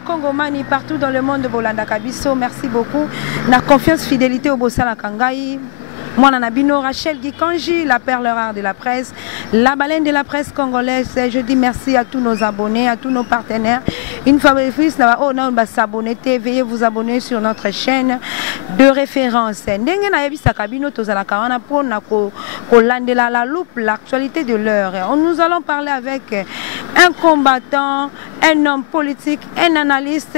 Congomani partout dans le monde de Bolanda Kabiso. Merci beaucoup. La confiance, fidélité au Bossala Kangai. Moi, Nabino, Rachel Gikanji, la perle rare de la presse, la baleine de la presse congolaise. Je dis merci à tous nos abonnés, à tous nos partenaires. Une fois de plus, on va s'abonner, veuillez vous abonner sur notre chaîne de référence. L'actualité de l'heure. Nous allons parler avec un combattant, un homme politique, un analyste,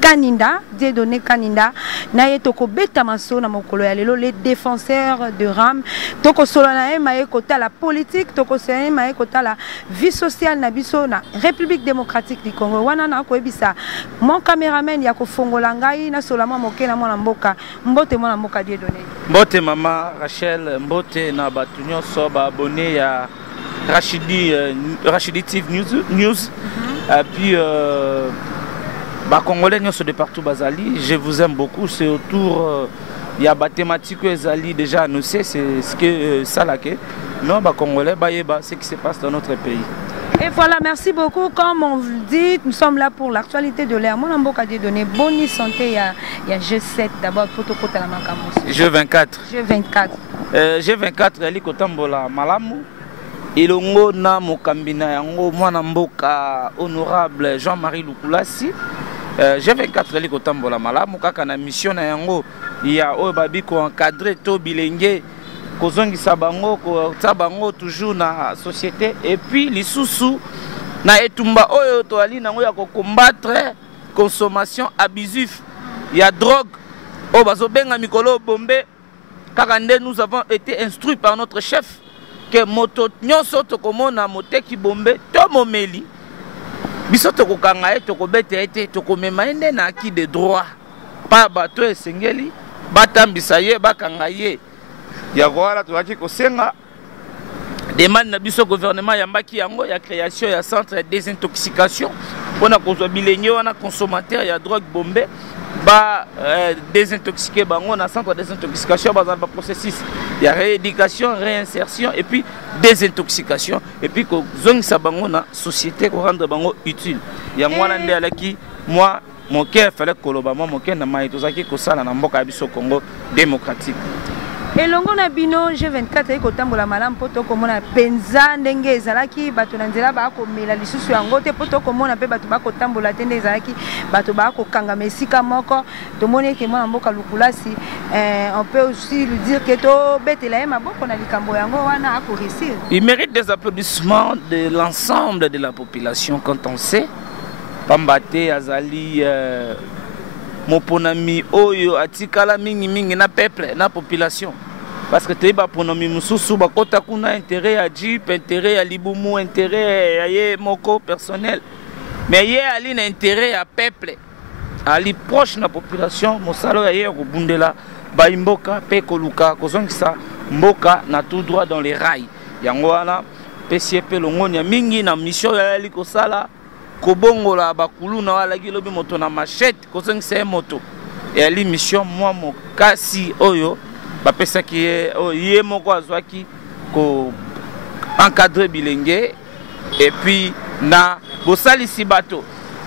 Kaninda, Dieudonné Kaninda, naye toko beta maso na mokolo ya lelo, les défenseurs de RAM, toko solanae maye kota la politique, toko solanae maye kota la vie sociale na biso na République démocratique du Congo. Wana na ko ebisa mon caméraman ya ko fongola ngai na solama moke na mwana mboka, mbote mwana mboka Dieudonné. Mbote mama Rachel, mbote na batu nyonso ba abonné ya Rachidi TV News. Et puis bah, Congolais de partout Bazali, je vous aime beaucoup. C'est autour il y a des thématiques que Zali déjà annoncé, c'est ce que ça là que non bah Congolais bah ce qui se passe dans notre pays. Et voilà, merci beaucoup. Comme on vous dit, nous sommes là pour l'actualité de l'air. Mon amboka de donner bonne santé. Il y a G7 d'abord pour tout côté la Macamos. G24. G24. G24 elle est kotambola malamu. Ilongo na mokambina yango mwana mboka honorable Jean-Marie Lukulasi. G24 ali kotambola malamu kaka na mission na yango ya oyo babi ko encadrer to bilenge kozongisa bango ko tabango toujours na société et puis lisusu na etumba oyo to ali nango ya ko combattre consommation abusive ya drogue o bazo benga mikolo bombe kaka nde nous avons été instruits par notre chef que moto nyonso to komona moteki bombe to momeli biso to kokanga to kobete ete to komema ende na acquis de droit pa bato esengeli batambisa ye bakanga ye ya voilà to aki kosenga demande na biso gouvernement ya mbaki yango ya création ya centre de désintoxication pona kozwa bilenye wana consommateur ya drogue bombe ba désintoxiquer bango na centre de désintoxication dans un processus il y a rééducation, réinsertion et puis désintoxication et puis ko zongisa bango na société ko rendre bango utile ya mwana nde alaki moi mon cœur fallait koloba mon cœur na mai tozaki ko sala na mboka biso Congo démocratique. Et longo na bino G24 eko tambola malamu poto komona penza ndenge ezalaki bato na nzela ba ko mela lisusu yango te poto komona pe bato ba ko tambola tende ezalaki bato ba ko kanga mesika moko to moni ke mwana mboka Lukulasi on peut aussi lui dire que to betela ye maboko na likambo yango wana ako réussir. Il mérite des applaudissements de l'ensemble de la population quand on sait Pambate Azali moponami oyo atikala mingi na peuple na population parce que teba ponomi mususu bakota kuna intérêt à Jeep, intérêt à Libumu, intérêt à ye moko personnel mais ye ali na intérêt à peuple ali proche na population mosalo ya ye kobundela ba mboka pe koluka kozongisa mboka na tout droit dans les rails yango wana PCP longoni mingi na mission ya ali kosala kobongola bakulu na wala gilobi moto na machette kozongisa moto et ali mission moi mo kasi oyo bapesa ki ye moko azwaki ko encadrer bilenge et puis na bosalisi bato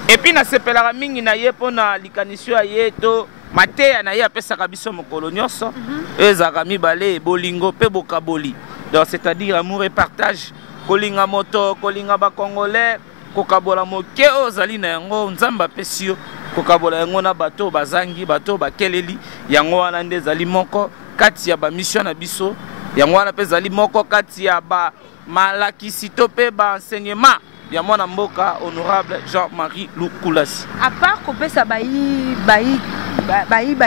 et puis na sepelaka mingi na ye pona likanisio ya ye to mateya na ye apesaka biso mokolo nyonso ezaka mibale bolingo pe bokaboli donc c'est-à-dire amour et partage kolinga moto kolinga ba congolais kokabola moke ozali na yango nzamba pesio kokabola yango na bato bazangi bato bakeleli yango wana nde zali moko kati ya ba mission na biso yango wana pe zali moko kati ya ba malakisi to pe ba enseignement ya mwana mboka honorable Jean-Marie Lukulasi. À part kopesa ba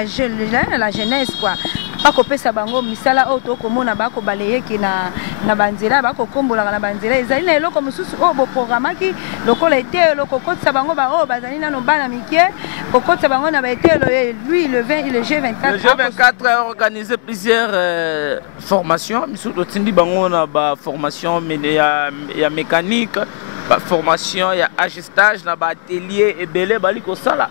jeune la jeunesse quoi. Pas kopesa bango misala auto komona bako baleyeki na banzela bako kombola na banzela ezali na eloko mususu o bo programmaki lokola été loko kotsa bango ba o bazali na no bana mikie kokotsa bango na ba été lui le G24. Le G24 a organisé plusieurs formations misusu tindi bango na ba formation ya mécanique ba formation ya ajustage na ba atelier ebele bali ko sala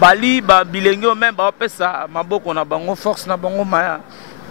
bali ba bilenge même ba pesa maboko na bango force na bango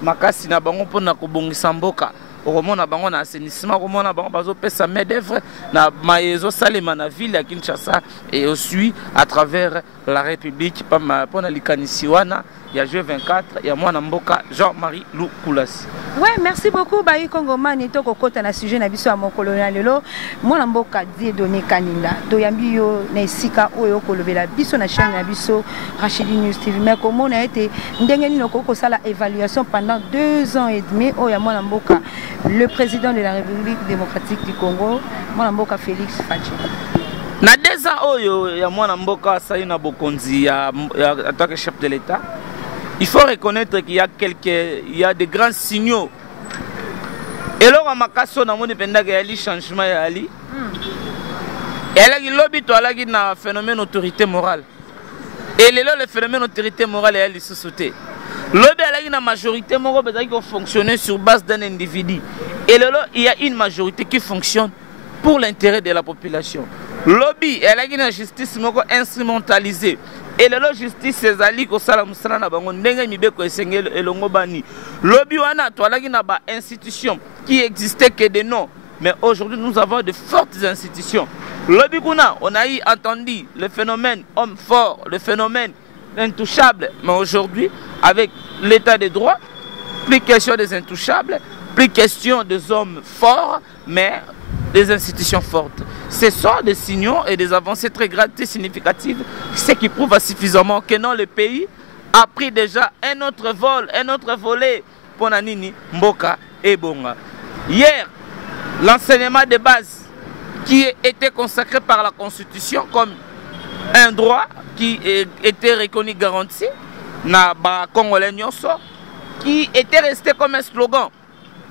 makasi na bango pona kobongisa mboka okomona bango na assainissement, okomona bango bazopesa main d'œuvre na maezo salema na ville ya Kinshasa et aussi à travers la République pour na likanisi wana ya G24 ya mwana mboka Jean-Marie Lukulasi. Ouais, merci beaucoup Bayi Kongomani to kokota na sujet na biso ya mokolo na lelo mwana mboka Dieudonné Kaninda to yambi yo na esika oyo kolobela biso na chaîne na biso Rachidi News TV mais comment on a été ndenge nino koko sala évaluation pendant 2 ans et demi oyo mwana mboka le président de la République démocratique du Congo mwana mboka Félix Fachi. Na 2 ans oyo ya mwana mboka sali na bokonzi ya en tant que chef de l'État. Il faut reconnaître qu'il y a des grands signaux. Et là, on a un changement. Et là, il y a un phénomène d'autorité morale. Et là, le phénomène d'autorité morale est sauté. Là, il y a une majorité morale qui fonctionne sur base d'un individu. Et là, il y a une majorité qui fonctionne pour l'intérêt de la population. Lobby, elle a une justice instrumentalisée. Et la justice, c'est Ali qui a lobby, une institution qui existait que de noms. Mais aujourd'hui, nous avons de fortes institutions. Lobby, on a entendu le phénomène homme fort, le phénomène intouchable. Mais aujourd'hui, avec l'état de droit, plus question des intouchables, plus question des hommes forts, mais des institutions fortes. Ce sont des signaux et des avancées très grandes, très significatives, ce qui prouve suffisamment que non, le pays a pris déjà un autre vol, un autre volet pour Nanini, Mboka et Bonga. Hier, l'enseignement de base qui était consacré par la Constitution comme un droit qui était reconnu, garanti, na Congolais Nyonso, qui était resté comme un slogan.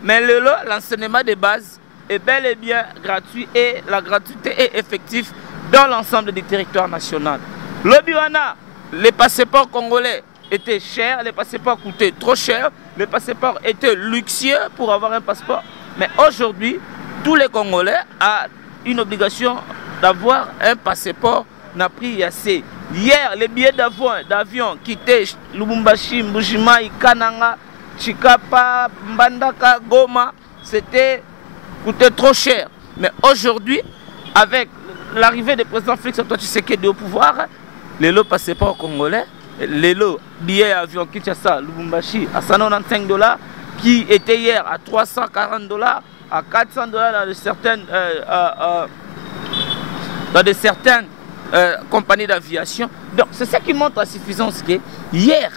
Mais l'enseignement de base est bel et bien gratuit et la gratuité est effective dans l'ensemble du territoire national. Le Biwana, les passeports congolais étaient chers, les passeports coûtaient trop cher, les passeports étaient luxueux pour avoir un passeport. Mais aujourd'hui, tous les Congolais ont une obligation d'avoir un passeport n'a pris assez. Hier, les billets d'avion quittaient Lubumbashi, Mbujimai, Kananga, Chikapa, Mbandaka, Goma, c'était coûtait trop cher. Mais aujourd'hui, avec l'arrivée du président Félix Antoine Tshisekedi au pouvoir, les lots passeports congolais, les lots billets avion Kinshasa, Lubumbashi à $195 qui étaient hier à $340, à $400 dans de certaines compagnies d'aviation. Donc c'est ça qui montre à suffisance que hier,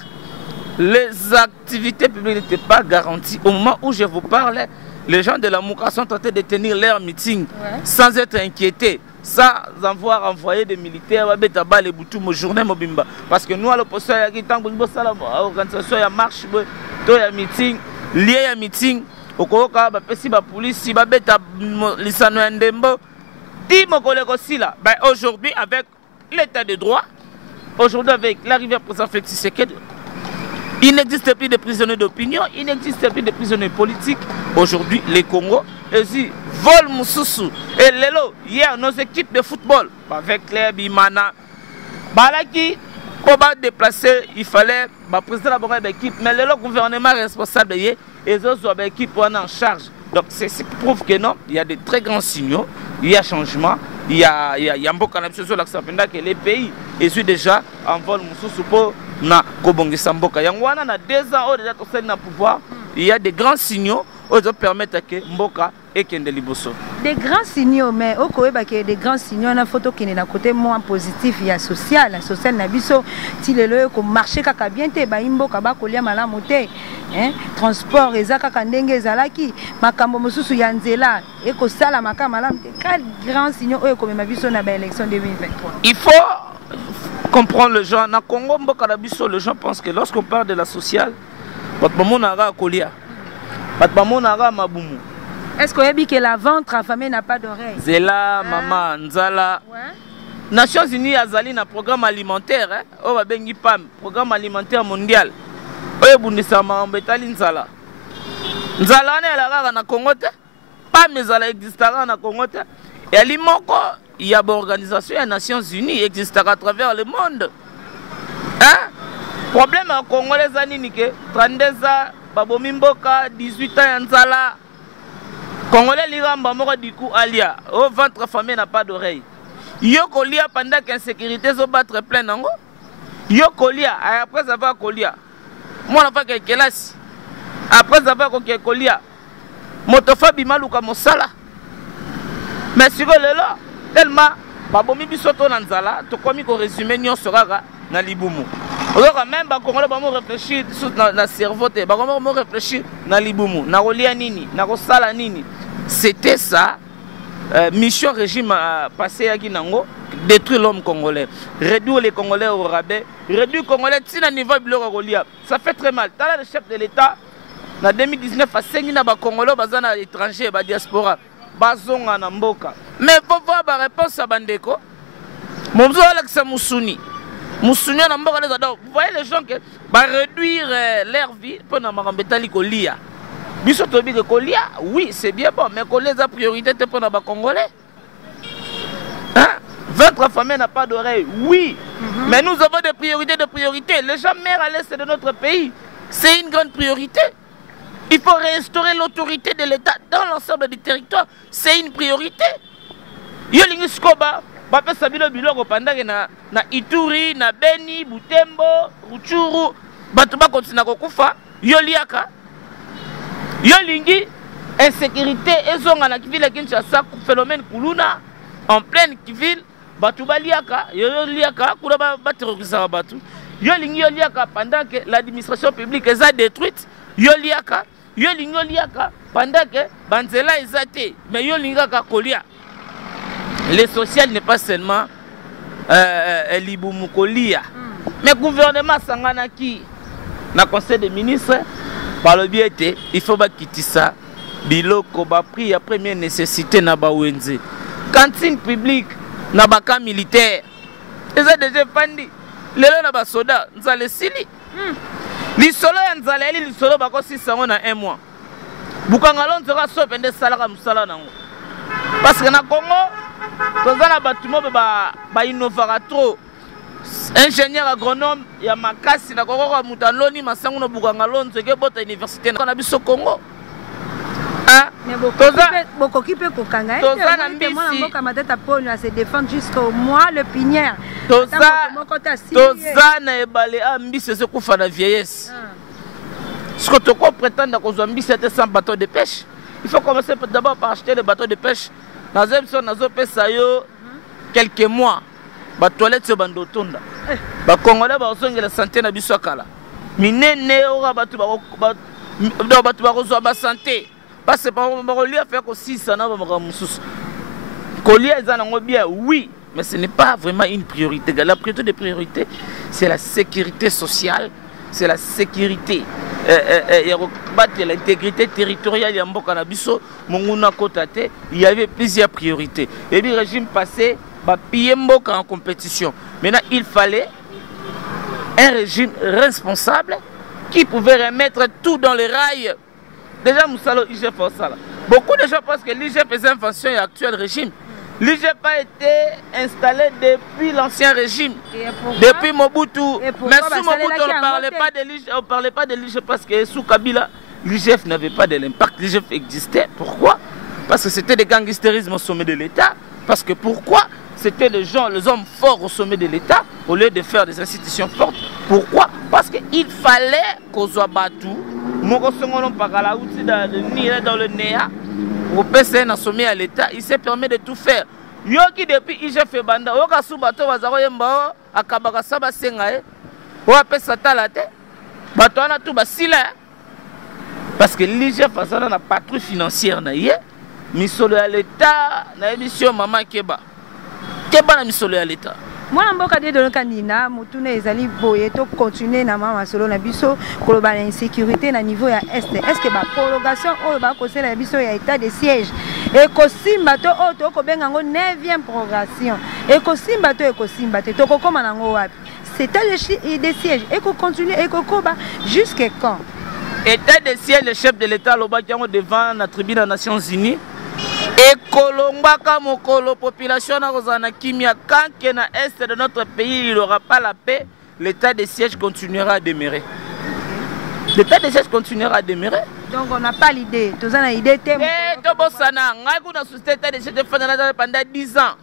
les activités publiques n'étaient pas garanties. Au moment où je vous parle, les gens de la Mouka sont tentés de tenir leur meeting sans être inquiétés, sans avoir envoyé des militaires à les boutous journée mobimba. Parce que nous, à l'opposition, il y a une organisation, il y a marche, il y a meeting, lié à meeting, au Koka, la police, il y a l'Isano Ndembo, aujourd'hui, avec l'état de droit, aujourd'hui, avec l'arrivée du président Félix Tshisekedi, il n'existe plus de prisonniers d'opinion, il n'existe plus de prisonniers politiques. Aujourd'hui, les Congos, ils volent Moussoussou. Et Lelo, hier, nos équipes de football, avec les Bimana, Balaki, pour déplacer, il fallait le président de l'équipe, mais le gouvernement responsable, et les autres équipes en charge. Donc, c'est ce qui prouve que non, il y a de très grands signaux, il y a changement, il y a un beau canal sur l'accent que les pays, ils sont déjà en vol Moussoussou pour na Kobongisa Mboka. Yangwana na 2 ans déjà au pouvoir, il y a des grands signaux qui permettent que Mboka et Kende Liboso. Des grands signaux, mais au Koeba qui des grands signaux, on a photo qui est d'un côté moins positif, il y a social, nabiso, si le comme marché kaka bien te ba Mboka ba kolia malamote, transport ezaka kandenge zalaki, makambo mosusu ya nzela et ko sala makama malamte. Quels grands signaux eux comme mabiso na ba élection 2023. Il faut comprendre les gens. Na Congo Mboka Nabiso, les gens pensent que lorsqu'on parle de la sociale, est-ce qu'on a dit que la ventre affamée n'a pas d'oreille? Zela, maman, Nzala. Nations Unies Azali na programme alimentaire, on va bengi PAM, programme alimentaire mondial. Oye bundisama mbetali Nzala. Nzala ne la na Congo te. PAM Nzala existera na Congo te. Et alimoko, il y a une organisation des Nations Unies qui existe à travers le monde. Hein? Problème en Congo, les années, 32 ans, Babomimboka, 18 ans, Nzala. Congolais liramba moko du coup alia. Au ventre famé n'a pas d'oreille. Yo kolia pendant qu'insécurité se battre plein nango. Yo kolia après avoir kolia. Moi na fa ke kelasi. Après avoir kolia. Motofa bimaluka mosala. Mais si lelo tellement babomi biso to na nzala to komi ko résumer nyonso kaka na libumu. Alors même ba Congolais ba mo réfléchir na cerveau te ba mo réfléchir na libumu na kolia nini na kosala nini. C'était ça mission régime passé à Kinango, détruire l'homme congolais, réduire les Congolais au rabais, réduire les Congolais à niveau de ça fait très mal. T'as le chef de l'État en 2019 a saigné na ba Congolais bazana à l'étranger ba diaspora bazonga na mboka. Mais faut voir ba réponse à bandeko. Monzo Alex Mousouni. Mousouni na mboka les adore. Vous voyez les gens que ba réduire leur vie pour na marambetali kolia. Biso tobi de kolia, oui, c'est bien bon, mais kolia a priorité pour les Congolais. Hein? Votre famille n'a pas d'oreille, oui, mais nous avons des priorités, Les gens meurent à l'est de notre pays. C'est une grande priorité. Il faut restaurer l'autorité de l'État dans l'ensemble du territoire. C'est une priorité. Yolingi Skoba, Papa Sabino Biloko pendant na Ituri, na Beni, Butembo, Ruchuru, Batuba continue kokufa, Yoliaka. Yolingi, insécurité, ezonga na kivile Kinshasa, phénomène Kuluna, en pleine kivile, Batouba liaka, Yoliaka, Kuraba Baterokisa Batu. Yolingi Yoliaka pendant que l'administration publique est détruite, Yoliaka, Yolingi Yoliaka pendant que Banzela est athée, mais Yolingaka Kolia. Le social n'est pas seulement Liboumoukolia, mais gouvernement Sanganaki, na conseil des ministres. Par le biais, il faut quitter ça. Biloko ba prix à première nécessité na ba wenze. Cantine publique na ba camp militaire. Les a déjà fandi. Lelo na ba soda nzale sili. Li solo ya nzale li solo ba ko 600 na 1 mois. Bukanga lonzera so pende salaka musala nango. Parce que na Congo tozana batumo ba innovera trop. Ingénieur agronome ya makasi na kokoko mutaloni masango no bukanga lonzo ke bota université na biso Congo. Ah, mais beaucoup qui peut kokanga. Tozana mbisi mboka matata poni à se défendre jusqu'au mois le pinière. Tozana ebale ambisi se kufa na vieillesse. Ce que tu prétends que mbisi était sans bateau de pêche. Il faut commencer d'abord par acheter des bateaux de pêche. Dans une zone nazo pesa yo quelques mois. Ba toilette se bando tonda ba Congolais ba osongela santé na biso kala minene ora batu ba ko ba santé parce que ba kolia faire ko 6 na ba mususu kolia ezana ngo bien oui mais ce n'est pas vraiment une priorité. La priorité des priorités c'est la sécurité sociale, c'est la sécurité l'intégrité territoriale ya mboka na biso monguna kotate. Il y avait plusieurs priorités et le régime passé Mboka en compétition. Maintenant, il fallait un régime responsable qui pouvait remettre tout dans les rails. Déjà, Moussalo, IGF Osala. Beaucoup de gens pensent que l'IGF est une invention et actuel régime. L'IGF a été installé depuis l'ancien régime, depuis Mobutu. Mais sous Mobutu, on ne parlait pas de l'IGF parce que sous Kabila, l'IGF n'avait pas de l'impact. L'IGF existait. Pourquoi? Parce que c'était des gangstérismes au sommet de l'État. Parce que pourquoi? C'était les hommes forts au sommet de l'État au lieu de faire des institutions fortes. Pourquoi? Parce qu'il fallait qu'on soit battu. Dans le NEA, au PCN a sommet à l'État, il s'est permis de tout faire. Yoki depuis IGF et Banda, Oka Subato Wazaro Yemba, Akabaka Saba Sengae, Oape Satalate, Batouana Touba Sila. Parce que l'IGF a une patrouille financière, misolo à l'État, na émission Maman Keba. Keba na misolo à l'État. Moi, je suis de candidat, je suis continuer na mama solo na biso pour l'insécurité na niveau ya est. Est-ce que la prolongation ou ba conseil na biso ya état de siège et kosimba to auto ko benga ngo 9e prolongation et kosimba to ko koma nango wapi. C'est de siège et ko continuer et ko koba jusqu'à quand? État de siège, le chef de l'État lobakiango devant la tribune des Nations Unies. Et Kolombaka Mokolo, population na Kimia, quand na est de notre pays il n'aura pas la paix, l'état de siège continuera à demeurer. L'état de siège continuera à demeurer. Donc on n'a pas l'idée. Tous on a idée. to bosana ngai kuna société de chef de famille pendant 10 ans.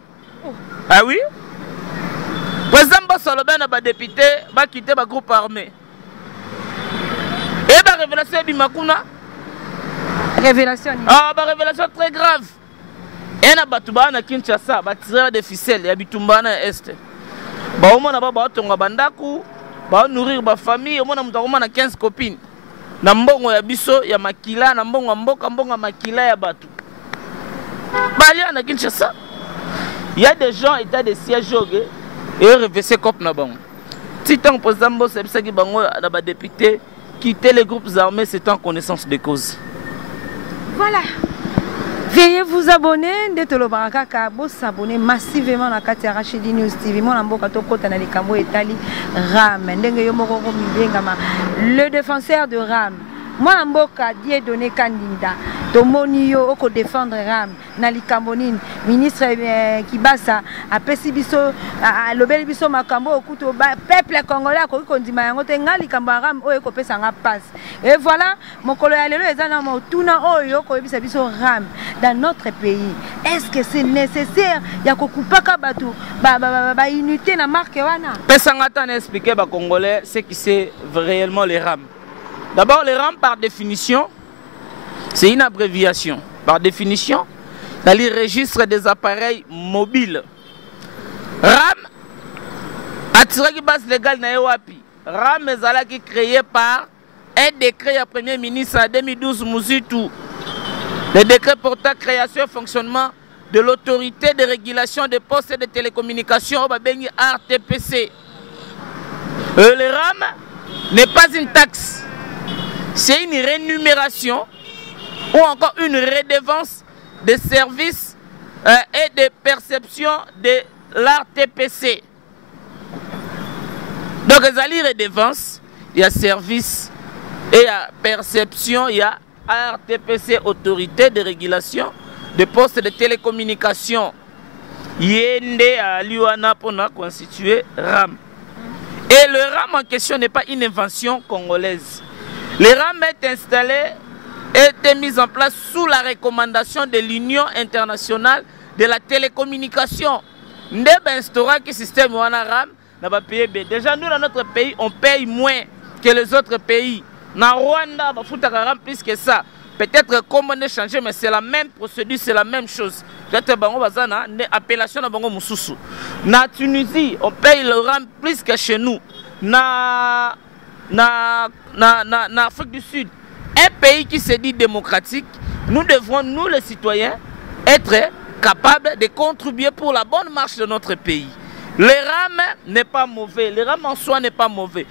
Ah oui? Président Bosolo ben ba député ba quitter ba groupe armé. Et ba révélation bi makuna. Révélation. Ah ba révélation très grave. Et na batuba na Kinshasa ba tirer des ficelles ya bitumba na est. Ba omona ba tonga bandaku ba nourrir ba famille omona mutako na 15 copines. Na mbongo ya biso ya makila na mbongo mboka mbongo makila ya batu. Balia na Kinshasa. Il y a des gens état de siège et reversé cop na bango. Si tant président Boss qui bango na ba député quitter les groupes armés c'est en connaissance de cause. Voilà. Veuillez vous abonner, Ndetolo Barakaka, vous s'abonner massivement à Katia Rachidi News TV. Mon ambo kato kota na likambo etali Ram. Ndenge yo moko ko mibengama. Le défenseur de Ram. Mon ambo ka die donné candidat. Tomoni yo oko défendre Ram na likambo nini. Ministre Kibasa a pesi biso a lobeli biso makambo okuto peuple congolais ko kondima yango te ngali likambo Ram oyo ko pesa nga passe. Et voilà, mon collègue lelo ezana mo tuna oyo ko bisa biso Ram dans notre pays. Est-ce que c'est nécessaire ya ko kupaka batu ba unité na marque wana? Pesa nga ta expliquer ba congolais ce qui c'est réellement les Ram. D'abord les Ram par définition c'est une abréviation. Par définition, dans le registre des appareils mobiles. RAM, attiré qui base légale na Ewapi. RAM est qui créé par un décret du Premier ministre en 2012 Mouzitou. Le décret portant création et fonctionnement de l'autorité de régulation des postes et de télécommunications RTPC. Le RAM n'est pas une taxe. C'est une rémunération ou encore une redevance de services et de perception de l'RTPC. Donc, il y a redevance, il y a service et il y a perception, il y a RTPC, autorité de régulation des postes de télécommunications. Yende à Luana pour constituer RAM. Et le RAM en question n'est pas une invention congolaise. Le RAM est installé été mise en place sous la recommandation de l'Union internationale de la télécommunication. Nous avons instauré un système RAM. Déjà, nous, dans notre pays, on paye moins que les autres pays. Dans Rwanda, on fout RAM plus que ça. Peut-être comme on a changé, mais c'est la même procédure, c'est la même chose. Peut-être une appellation na Tunisie, on paye le RAM plus que chez nous. Na Afrique du Sud, un pays qui se dit démocratique, nous devrons, nous les citoyens, être capables de contribuer pour la bonne marche de notre pays. Le RAM n'est pas mauvais, le RAM en soi n'est pas mauvais.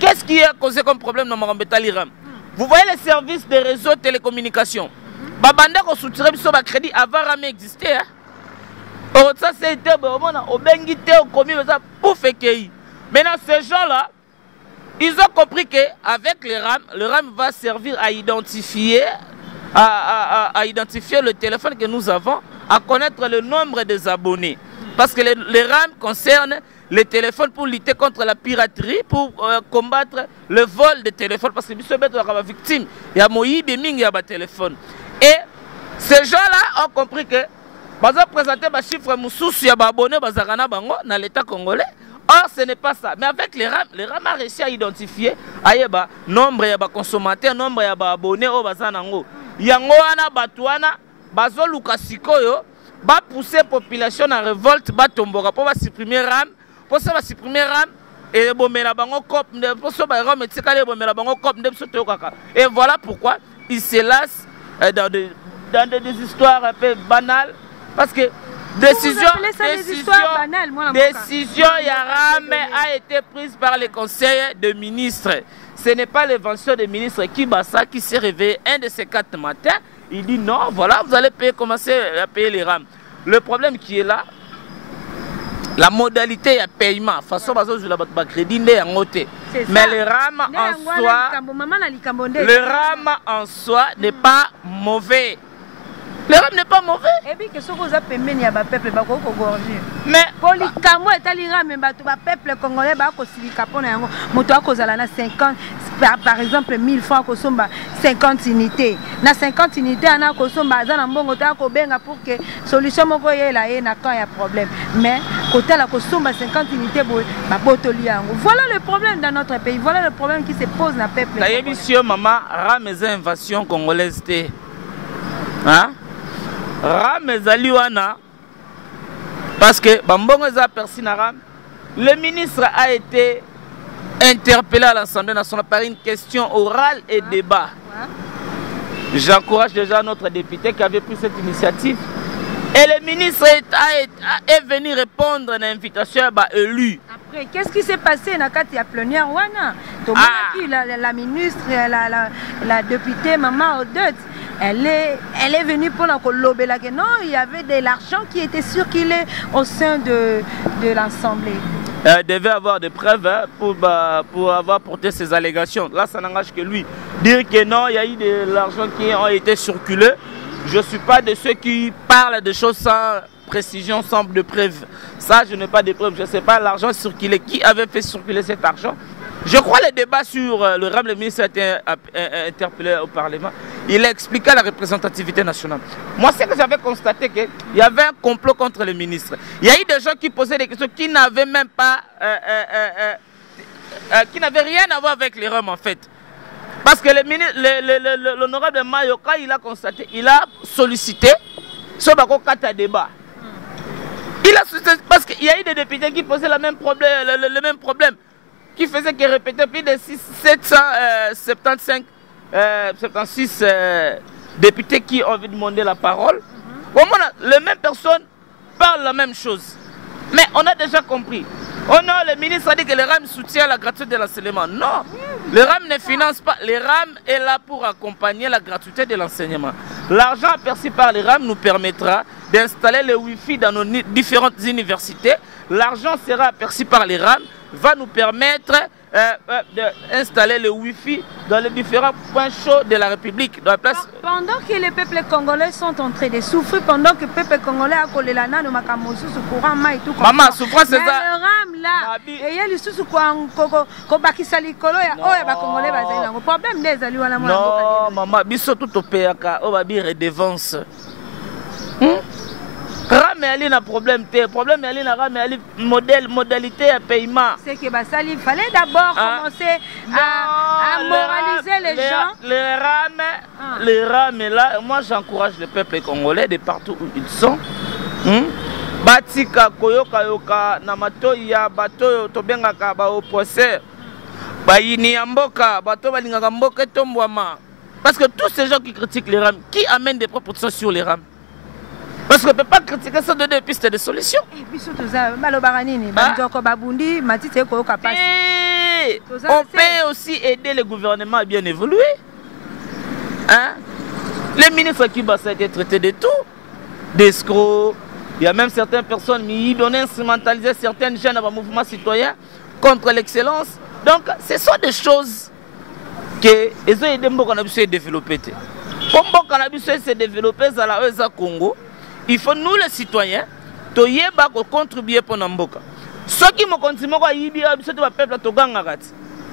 Qu'est-ce qui a causé comme problème dans Marambetali RAM? Vous voyez les services des réseaux de télécommunications. Babanda ko soutire biso ba crédit avant RAM existait. Or ça c'était au bengité au commis ça pour faire que. Maintenant ces gens-là ils ont compris qu'avec le RAM va servir à identifier, identifier le téléphone que nous avons, à connaître le nombre des abonnés. Parce que le RAM concerne les téléphones pour lutter contre la piraterie, pour combattre le vol de téléphones. Parce que nous sommes victimes. Il y a Moïbe et Ming, il y a des téléphones. Et ces gens-là ont compris que, ils ont présenté des chiffres moussous, il y a des abonnés dans l'État congolais. Or, ce n'est pas ça. Mais avec les RAM a réussi à identifier le nombre de consommateurs, nombre d'abonnés au Bazanango. Yango wana batuana, bazo lukasikoyo, ba pousser la population en révolte, ba tombora pour supprimer RAM, pour ça supprimer RAM et bomela bango cop, pour ça ba RAM et tsikale bomela bango cop de soto kaka. Et voilà pourquoi ils se lassent dans des histoires un peu banales parce que décision Yaram a été prise par le conseil de ministres. Ce n'est pas l'invention des ministres Kibasa qui s'est réveillé un de ces 4 matins. Il dit non, voilà, vous allez commencer à payer les RAM. Le problème qui est là, la modalité de paiement, façon de la crédit n'est en côté. Mais le RAM en soi n'est pas mauvais. Le RAM n'est pas mauvais. Et puis que ce que vous avez payé, il y a un peuple qui va gorger. Mais pour les camo et les RAM, le peuple congolais va aussi capon. Moto a causé la 50. par exemple 1000 francs kosomba 50 unités na 50 unités ana kosomba azana mbongo ta ko benga pour que solution moko yela ye na quand il y a problème mais côté la kosomba 50 unités ba botoli yango. Voilà le problème dans notre pays, voilà le problème qui se pose na peuple. La émission maman rameza invasion congolaise té hein rameza liwana parce que bambongo za persi na ram. Le ministre a été interpellé à l'Assemblée nationale par une question orale et débat. J'encourage déjà notre député qui avait pris cette initiative. Et le ministre est venu répondre à l'invitation à l'élu. Après, qu'est-ce qui s'est passé dans la plénière wana? La ministre, la députée Maman Odette, elle est venue pour la colober là que non, il y avait de l'argent qui était circulé au sein de l'Assemblée. Elle devait avoir des preuves hein, pour avoir porté ces allégations. Là, ça n'engage que lui. Dire que non, il y a eu de l'argent qui a été circulé. Je ne suis pas de ceux qui parlent de choses sans précision, sans de preuves. Ça, je n'ai pas de preuves. Je ne sais pas l'argent circulé. Qui avait fait circuler cet argent? Je crois le débat sur le RAM, le ministre a été interpellé au Parlement. Il a expliqué la représentativité nationale. Moi, c'est que j'avais constaté qu'il y avait un complot contre le ministre. Il y a eu des gens qui posaient des questions qui n'avaient même pas... qui n'avaient rien à voir avec les Roms, en fait. Parce que l'honorable Mayoka, il a constaté, il a sollicité ce débat. Il a sollicité parce qu'il y a eu des députés qui posaient le même problème. Qui faisait que répétait plus de 76 députés qui ont demandé la parole. Les mêmes personnes parlent la même chose. Mais on a déjà compris. Oh non, le ministre a dit que le RAM soutient la gratuité de l'enseignement. Non, le RAM ne finance pas. Le RAM est là pour accompagner la gratuité de l'enseignement. L'argent perçu par le RAM nous permettra d'installer le Wi-Fi dans nos différentes universités. L'argent sera perçu par le RAM va nous permettre d'installer le Wi-Fi dans les différents points chauds de la République. Dans la place... Pendant que les peuples congolais sont en train de souffrir, pendant que le peuple congolais a collé la nana, sous courant, et tout comme maman, souffrance c'est ça. Le rame là, et il y a le sous courant, kobakisa likolo ya oya ba congolais bazali nango. Problème des ali wana mwana. Non, maman, biso tout opéaka, on va dire redevance. Rame ali na problème te, problème ali na rame ali modalité de paiement. C'est que Bassali, il fallait d'abord commencer à moraliser les gens. Les rames là, moi j'encourage le peuple congolais de partout où ils sont. Batika koyoka yoka na matoya bato tobengaka ba opposé. Ba yini mboka bato balingaka mboka tombwama. Parce que tous ces gens qui critiquent les rames, qui amènent des propositions sur les rames? Parce qu'on ne peut pas critiquer ça, donner des pistes de solutions. Et puis surtout ça, on peut aussi aider le gouvernement à bien évoluer. Hein? Les ministres qui ont été traités de tout, d'escrocs. Il y a même certaines personnes qui ont instrumentalisé certaines jeunes dans le mouvement citoyen contre l'excellence. Donc, ce sont des choses que les ont aidé à développer. Comme le s'est développé dans la Congo, il faut nous les citoyens contribuer pour Namboka. Ceux qui me continuent à yibia, c'est le peuple togangarat.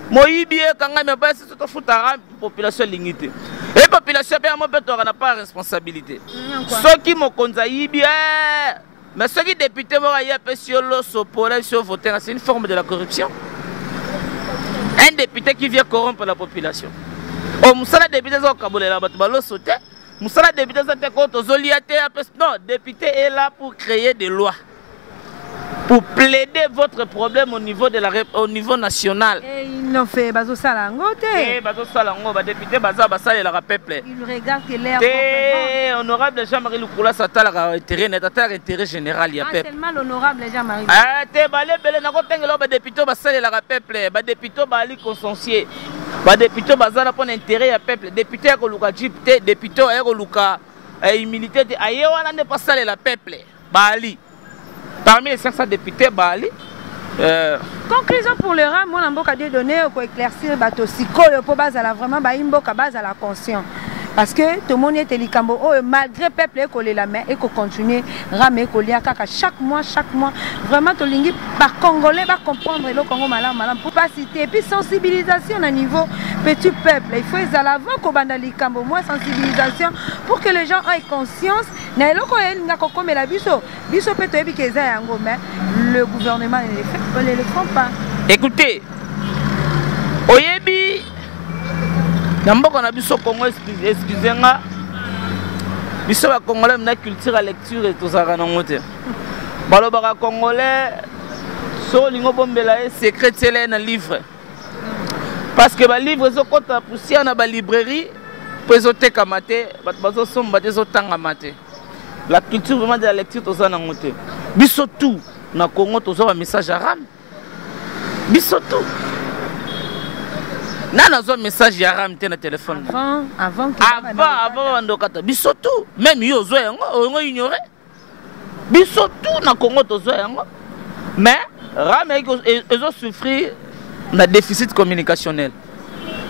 Moi yibia quand même pas c'est tout foutara population limitée. Et la population n'a pas de responsabilité. Ceux qui me continuent à yibia, mais ceux qui députés vont y appeler sur le sopolé sur voter, c'est une forme de la corruption. Un député qui vient corrompre la population. Oh, Moussala député au Kaboulé là-bas, sauter. Moussala député contre Zoliaté. Non, député est là pour créer des lois. Pour plaider votre problème au niveau national. Et ils l'ont fait, Bazo Salangote. Bazo Salango, député Baza Bassal et la peuple. Ils regardent que l'air. Honorable Jean-Marie Lukula Satal a intérêt général. C'est tellement l'honorable Jean-Marie. Ah, t'es balé, belé, n'a pas de député Bassal et la peuple. Député Bali consciencieux. Député Baza pour intérêt à peuple. Député à Koluka Jip, député à Koluka humilité. Aïe, on n'a pas salé la peuple. Bali. Parmi les 500 députés, Bali. Conclusion pour le RAM, moi, je vais donner pour éclaircir Bato Siko, pour base à la vraiment, Imboka base à la conscience. parce que tout le monde est likambo malgré peuple écolé la main et qu'on continue ramer écolé à chaque mois vraiment tout lingi par congolais va comprendre le Congo malam pour pas citer et puis sensibilisation à niveau petit peuple il faut les à l'avant qu'on banda likambo moins sensibilisation pour que les gens aient conscience na eloko elinga kokome la biso peut être que ça yango mais le gouvernement ne le font pas. Écoutez, oyebi Namboka na biso Congo excusez-moi. Biso ba Congolais na culture à lecture et tout ça na ngote. Balobaka Congolais so lingo bombela secret tele na livre. Parce que ba livre zo kota poussière na ba librairie peso te kamate bat bazo somba te zo tanga mate. La culture vraiment de la lecture tout ça na ngote. Biso tout na Congo tout ça ba message arabe. Biso tout. Nana zo message ya ram te na téléphone. Avant ndokata biso tout même yo zo yango ignorer. Biso tout na Congo to zo yango. Mais ram ils ont souffert d'un déficit communicationnel.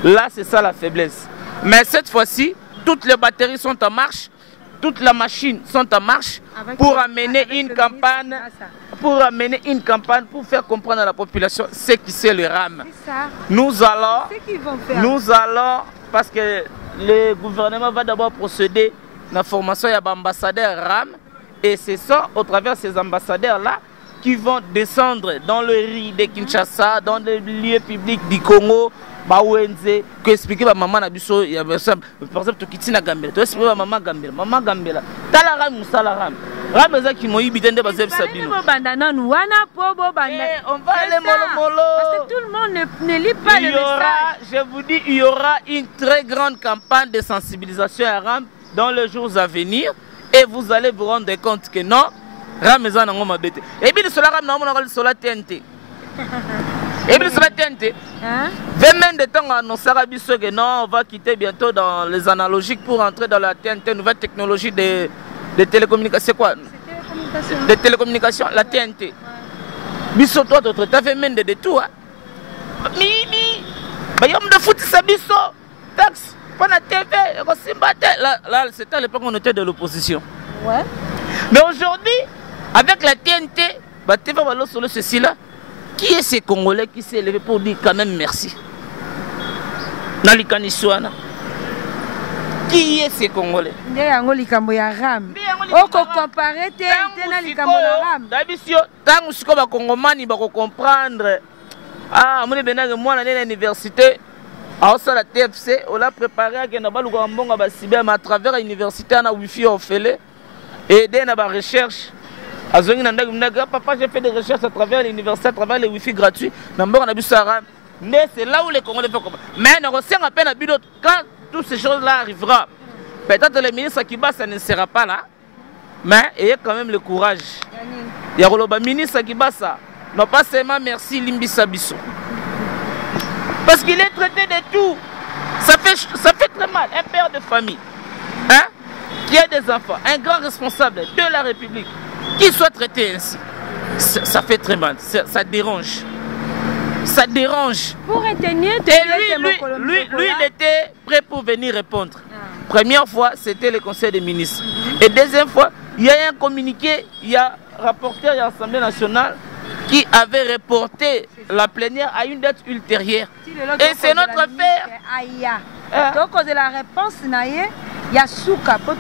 Là c'est ça la faiblesse. Mais cette fois-ci toutes les batteries sont en marche, toutes les machines sont en marche pour amener une campagne. Pour amener une campagne pour faire comprendre à la population ce qui c'est le RAM. Nous allons, parce que le gouvernement va d'abord procéder à la formation de l'ambassadeur RAM et c'est ça, au travers de ces ambassadeurs-là, qui vont descendre dans le riz de Kinshasa, dans les lieux publics du Congo, Baouenze, que expliquer à maman Nabiso, par exemple, Kitina Gambela, tu expliques à maman Gambela, Talaram ou Salaram. Rameza qui m'a dit de baser Sabino. On va aller mollo. Parce que tout le monde ne lit pas le message. Je vous dis, il y aura une très grande campagne de sensibilisation à RAM dans les jours à venir et vous allez vous rendre compte que non, Rameza n'a pas bête. Et bien, cela Ram n'a pas sur la TNT. Et bien, sur la TNT. 20 de temps, on annonce que non, on va quitter bientôt dans les analogiques pour entrer dans la TNT, nouvelle technologie de télécommunications, c'est quoi? De télécommunications, la TNT. Biso toi, tu as fait même de tout. Mimi, bayom de foot, c'est biso. Tax, pas la TV, là, c'était à l'époque où on était de l'opposition. Ouais. Mais aujourd'hui, avec la TNT, bah, TV va sur ceci là. Qui est ces Congolais qui s'est élevé pour dire quand même merci? Nali Suana. Qui est ces Congolais? Ndeyango likambo ya ram. Oko comparer TNT na likambo ya ram. Dabisio tangu siko ba Congomani ba comprendre. Ah, moni benanga mwana na université. A ça la TFC, on l'a préparé à na baluka mbonga ba cyber à travers l'université na wifi ofele et dès na ba recherche. Azongi na ndaga papa j'ai fait des recherches à travers l'université à travers les wifi gratuits. Na mbonga na biso ram. Mais c'est là où les Congolais font comme. Mais na ressenga à peine à bidot quand toutes ces choses-là arriveront. Peut-être le ministre Kibasa ne sera pas là, mais il y a quand même le courage. Il y a le ministre Kibasa, non pas seulement merci Limbisa Bisso. Parce qu'il est traité de tout. Ça fait très mal. Un père de famille, hein, qui a des enfants, un grand responsable de la République, qui soit traité ainsi, ça fait très mal. Ça dérange. Ça dérange. Pour retenir, lui, il était prêt pour venir répondre. Première fois, c'était le Conseil des ministres. Et deuxième fois, il y a un communiqué, il y a un rapporteur de l'Assemblée nationale qui avait reporté la plénière à une date ultérieure. Et c'est notre affaire. Donc, de la réponse, il y a Souka, pour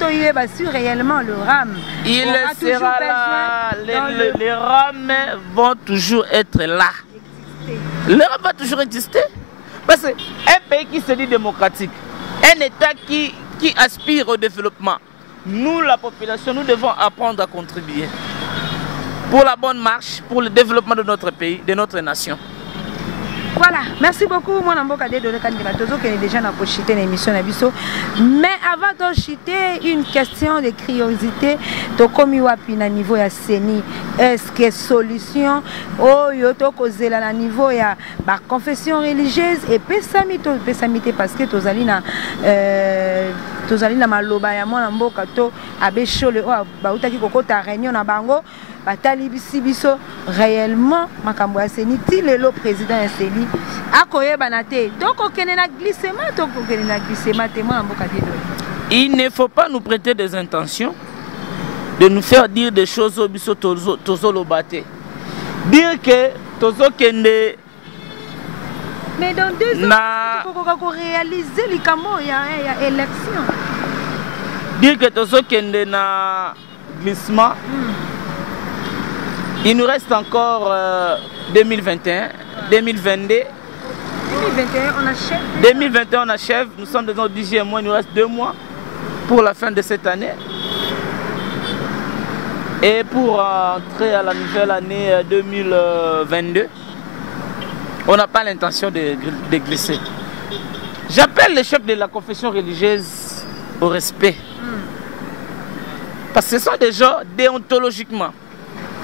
réellement le RAM. Il sera là. Les RAM vont toujours être là. L'Europe va toujours exister. Parce qu'un pays qui se dit démocratique, un État qui aspire au développement, nous, la population, nous devons apprendre à contribuer pour la bonne marche, pour le développement de notre pays, de notre nation. Voilà, merci beaucoup. Moi, je suis déjà dans l'émission. Mais avant de chuter, une question de curiosité. Comme il y a niveau de CENI, est-ce que solution au niveau de la confession religieuse et pesamité parce que tozali na maloba ya mwana mboka to abeshole bautaki kokota réunion na bango batali biso réellement makambo ya CENI ti lelo président ya CENI akoyeba na te toko kene na glissement te mwana mboka te. il ne faut pas nous prêter des intentions de nous faire dire des choses au biso tozo lobate. Dire que tozo kende. Mais dans 2 ans, il faut réaliser les camo, il y a élection. Dire que tozo kende na glissement. Il nous reste encore 2021, 2022. 2021, on achève. 2021, on achève. Nous sommes dans le 10e mois. Il nous reste 2 mois pour la fin de cette année. Et pour entrer à la nouvelle année 2022, on n'a pas l'intention de glisser. J'appelle les chefs de la confession religieuse au respect. Parce que ce sont des gens déontologiquement.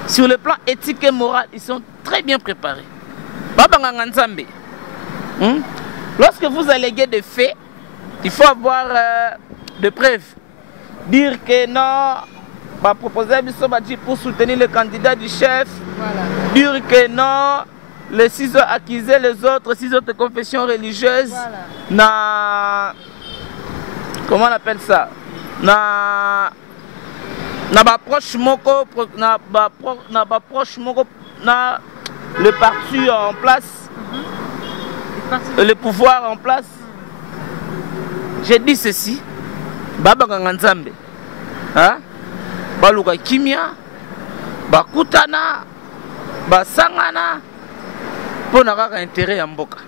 Sur le plan éthique et moral, ils sont très bien préparés. Lorsque vous alléguez des faits, il faut avoir des preuves. Dire que non, va proposer pour soutenir le candidat du chef. Voilà. Dire que non, les 6 autres accuser les autres, 6 autres confessions religieuses. Voilà. Comment on appelle ça? Le parti en place, le pouvoir en place. J'ai dit ceci, Baba Ganganzambe, Baluka Kimia, Bakutana, Basangana, pour n'avoir intérêt à Mboka.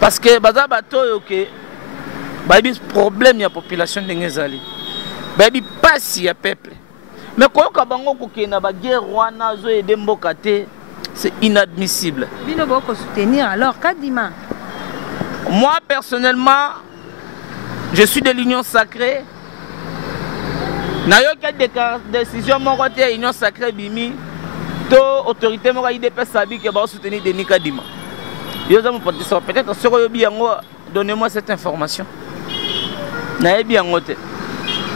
Parce que Baza Bato, ok, Babi problème y a population de Ngezali. Baby passe ya peuple. Mais quand on a guerre Rwanda, c'est inadmissible. Soutenir alors, Kadima. Moi personnellement, je suis de l'Union sacrée. Nayoka décision mon côté Union sacrée bimi, to autorité mo IDP sabi que va soutenir Denis Kadima. Peut-être donnez-moi cette information. Nayebi angote.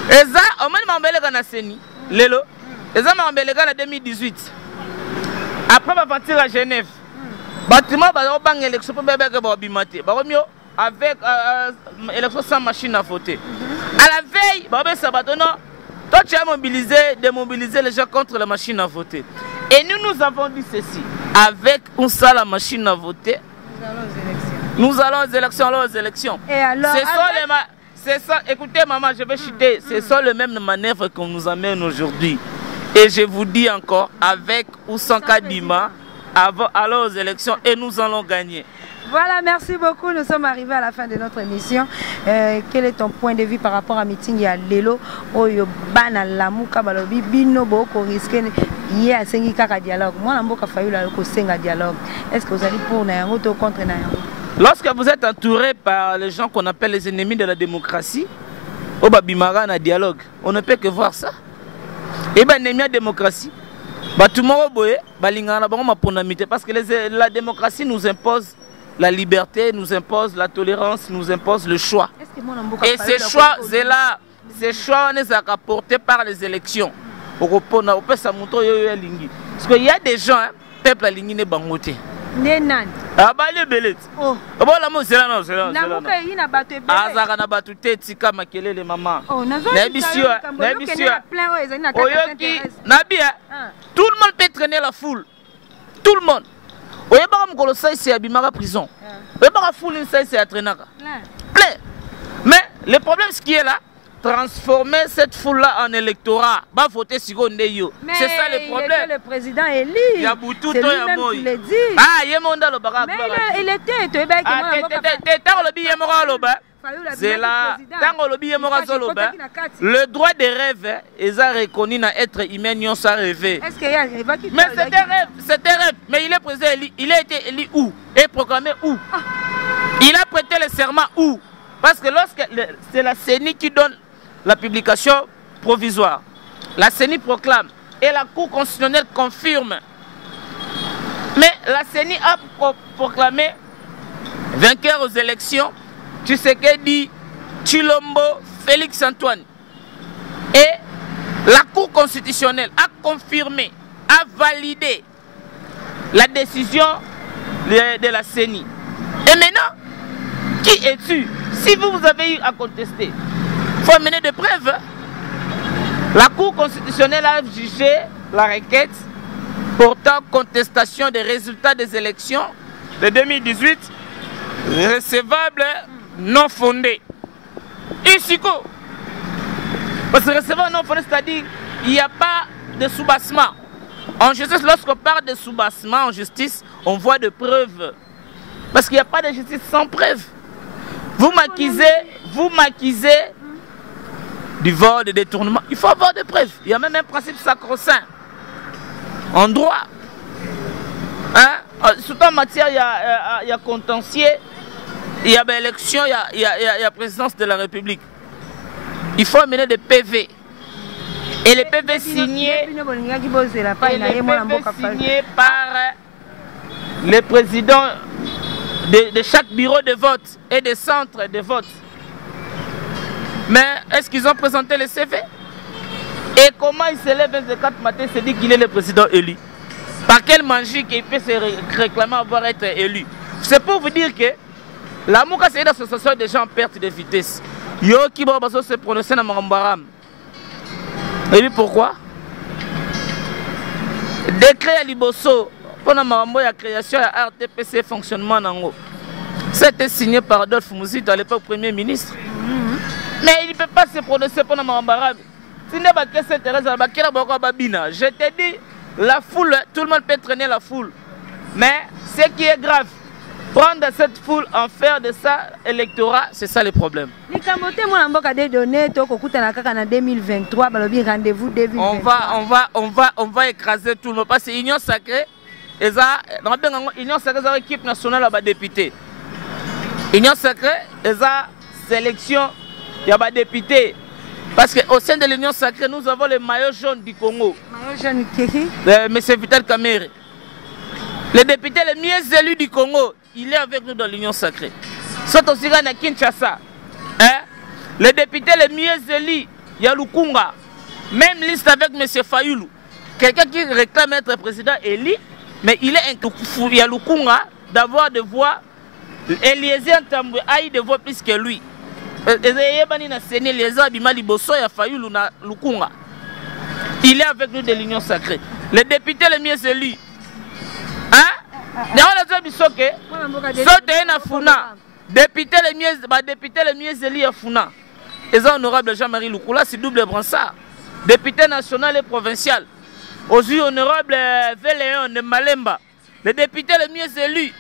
Eza, au moins m'embellega na Seni, Lelo. Eza m'embellega na 2018. Après ma partir à Genève, bâtiment va bang élection pour bébé que va bimate. Baromio avec élection sans machine à voter. À la veille, babé sabatono, toi tu as démobilisé les gens contre la machine à voter. Et nous avons dit ceci, avec un seul la machine à voter, nous allons aux élections. Et alors, c'est ça, écoutez maman, je vais chuter. C'est ça le même manœuvre qu'on nous amène aujourd'hui. Et je vous dis encore, avec ou sans Kadima, allons aux élections et nous allons gagner. Voilà, merci beaucoup. Nous sommes arrivés à la fin de notre émission. Quel est ton point de vue par rapport à meeting ya Lelo Oyo Bana Lamuka Balobi Bino Boko risqué y a sengi kaka dialogue. Moi Namboka Fayula ko senga dialogue. Est-ce que vous allez pour na yango to contre na yango? Lorsque vous êtes entouré par les gens qu'on appelle les ennemis de la démocratie, au Babimara na dialogue, on ne peut que voir ça. Et bien, ennemi de la démocratie, tout le monde parce que la démocratie nous impose la liberté, nous impose la tolérance, nous impose le choix. Et ces choix, ces choix ne sont apportés par les élections. Parce qu'il y a des gens, peuple à l'ingine bangoté. Ah bah les belettes. Oh la mo c'est là non c'est là. Namuka yina batu ebele. Azaka na batu te tika makelele maman. Oh nazo. Nabia. Tout le monde peut traîner la foule. Tout le monde. Oyeba mkolo sai c'est abimara prison. Oyeba foule sai c'est atrenaka. Plein. Mais le problème ce qui est là, transformer cette foule-là en électorat, va voter sur Gondeyo. C'est ça le problème. Le président élu. Il y a beaucoup de temps qui le dit. Ah, il y a mon dans le barak. Mais il était. Tu es bien le droit des rêves est reconnu à être humain sans rêver. Est-ce qu'il y a mais c'était rêve. Mais il est président, il a été élu où? Et proclamé où? Il a prêté le serment où? Parce que lorsque c'est la CENI qui donne la publication provisoire, la CENI proclame et la Cour constitutionnelle confirme. Mais la CENI a proclamé vainqueur aux élections Tshisekedi Tshilombo Félix Antoine. Et la Cour constitutionnelle a confirmé, a validé la décision de la CENI. Et maintenant, qui es-tu? Si vous avez eu à contester, faut amener des preuves. La Cour constitutionnelle a jugé la requête portant contestation des résultats des élections de 2018 recevable non fondé. Ici, parce que recevable non fondé, c'est-à-dire il n'y a pas de soubassement. En justice, lorsqu'on parle de soubassement en justice, on voit de preuves. Parce qu'il n'y a pas de justice sans preuves. Vous m'accusez du vol, de détournement. Il faut avoir des preuves. Il y a même un principe sacro-saint en droit. Hein? Surtout en matière, il y a contentieux, il y a élection, il y a présidence de la République. Il faut amener des PV. Et les PV signés par les présidents de chaque bureau de vote et des centres de vote. Mais est-ce qu'ils ont présenté les CV? Et comment il se lève le 24 matin et se dit qu'il est le président élu? Par quelle magie qu'il peut se réclamer avoir été élu? C'est pour vous dire que la Mouka, c'est une association de gens en perte de vitesse. Yo qui va se prononcer dans Marambaram. Et puis pourquoi? Décret à Liboso pour la création de RTPC fonctionnement en haut. C'était signé par Adolphe Mouzito à l'époque Premier ministre. Mais il ne peut pas se prononcer pour Marambaram. Je te dis, la foule, tout le monde peut traîner la foule. Mais ce qui est grave, prendre cette foule, en faire de ça électorat, c'est ça le problème. On va écraser tout le monde. Parce que l'Union sacrée, l'Union sacrée, c'est l'équipe nationale de députés. L'Union sacrée, c'est la sélection, il y a des députés. Parce qu'au sein de l'Union sacrée, nous avons le maillot jaune du Congo. Maillot jaune qui? M. Vital Kamerhe. Le député le mieux élu du Congo, il est avec nous dans l'Union sacrée. Soit aussi à Kinshasa. Hein? Le député le mieux élu, il y a Lukunga. Même liste avec M. Fayoulou. Quelqu'un qui réclame être président élu, mais il y a Lukunga d'avoir des voix. Eliezer Ntambwe a eu des voix plus que lui. Il est avec nous de l'Union sacrée. Le député le mieux élu. Hein? Député le mieux élu à Funa. Et ça, honorable Jean-Marie Lukula, c'est double brassard. Député national et provincial. Aussi honorable Véléon de Malemba. Le député le mieux élu.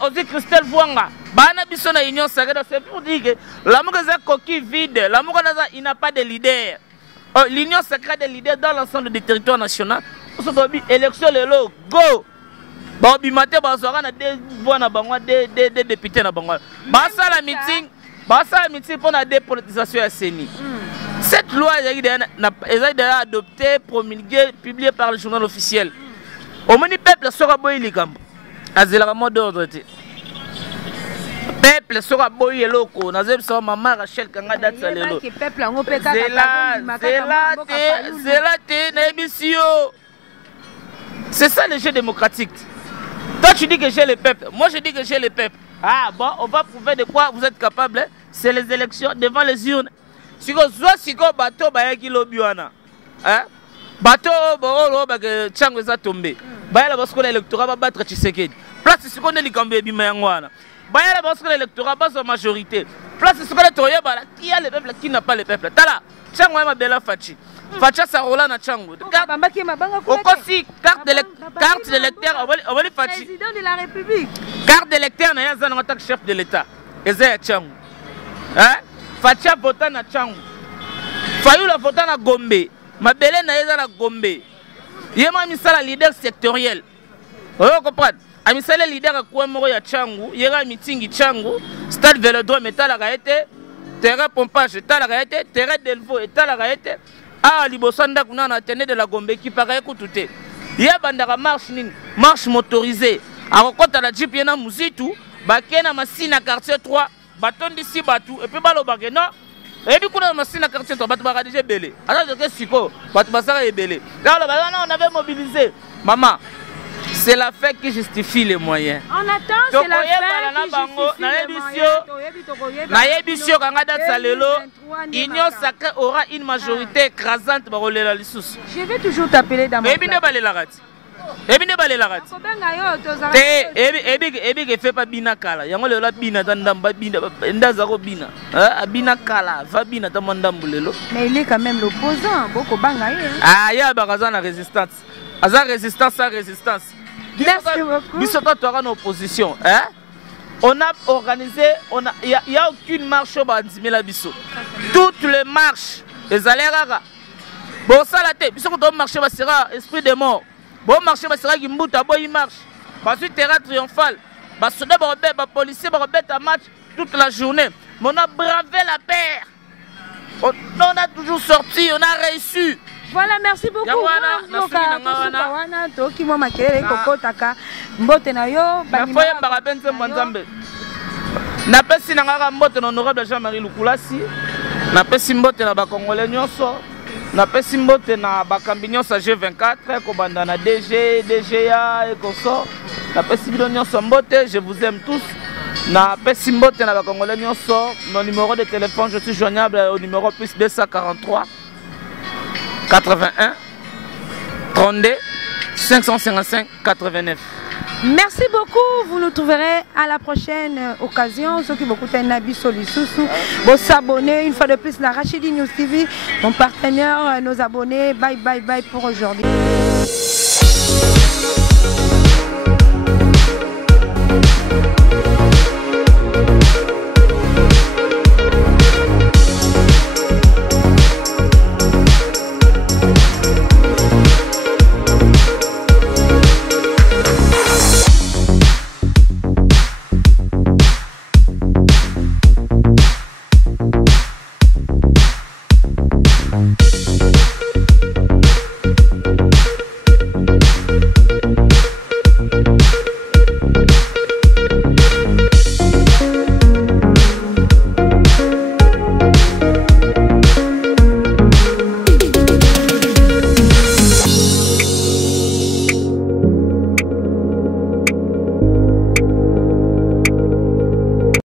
Aussi Christelle Vouanga. Union sacrée, c'est pour dire que l'amour est un coquille vide. L'amour il n'a pas de leader. L'Union sacrée des leaders dans l'ensemble du territoire national. Élection le lot, go! Bon, bimaté, on a des députés. Basa la meeting pour la dépolitisation à CENI. Cette loi a été adoptée, promulguée, publiée par le journal officiel. Au moins, le peuple sera boy ligam. Azela mot d'ordre. Peuple sera boy loko. Nazem sera maman Rachel Kanga date salelo. Peuple en opéka. C'est ça le jeu démocratique. Toi tu dis que j'ai le peuple, moi je dis que j'ai le peuple. Ah bon, on va prouver de quoi vous êtes capable. C'est les élections devant les urnes. Si vous avez bateau, hein? Bateau, Tchango est tombé. Parce que l'électorat va battre Tshisekedi. Place ce qu'on est les Gambés Bimayangwana. Parce que l'électorat va sa majorité. Place ce qu'on est Toya, qui a le peuple, qui n'a pas le peuple. Tala, Tchango est ma belle Fachi. Facha Sarola na Tchango. Carte d'électeur, on va les Fachi. Président de la République. Carte d'électeur, il y a un attaque chef de l'État. Et c'est Tchango. Hein? Facha vota na Tchango. Fayoula vota na Gombe. Mabele na yeza na Gombe. Yema misala leader sectoriel. Vous comprenez? Amisala leader à quoi moro ya Tchango. Yera meeting Tchango. Stade Vélodrome et la gaete. Terrain pompage et la gaete. Terrain d'Elvo et la gaete. Ah, Libosanda kuna na tene de la Gombe qui paraît écouter. Y'a bandara marche motorisée. A rencontre la Jeep yena Muzitu. Bakena masina quartier 3. Baton d'ici batou. Et puis balo bagena. Et puis, quand on a un quartier, on a déjà belé. Alors, on a belé. Là, on avait mobilisé. Maman, c'est la fin qui justifie les moyens. On attend, c'est la fin qui justifie les moyens. Naïbisio Kangada Salelo, Union Sacrée aura une majorité écrasante pour la lisusu. Je vais toujours t'appeler dans mon plat. Ebi fait pas bina kala. Yango le la bina tandamba bina ndazako bina. Bina kala, va bina tamandambulelo. Mais il est quand même l'opposant, beaucoup bangaye. Ah, ya bakazana résistance. Aza résistance sans résistance. Merci beaucoup. Bisota tu auras une opposition, hein? On a organisé, il y a aucune marche au Bandimé la biso. Toutes les marches, les allers bon ça la tête, bisota doit marcher sera esprit de mort. Bon marché sera Gimbuta, bon il marche. Parce que terrain triomphal, parce que les policiers vont à match toute la journée. Mais on a bravé la paire. On a toujours sorti, on a réussi. Voilà, merci beaucoup. Napesi nangaka mbote na honorable Jean-Marie Lukulasi. Napesi mbote na ba Congolais nyonso. Napesi mbote na bakambi nyonso G24 kobanda na DG, DGA et conso. Napesi bino nyonso mbote, je vous aime tous. Napesi mbote na ba Congolais nyonso. Mon numéro de téléphone, je suis joignable au numéro plus 243 81 32 555 89. Merci beaucoup, vous nous trouverez à la prochaine occasion. Ceux qui beaucoup Nabiso Lisusu, vous s'abonner une fois de plus à Rachidi News TV, mon partenaire, nos abonnés. Bye bye bye pour aujourd'hui. Bye.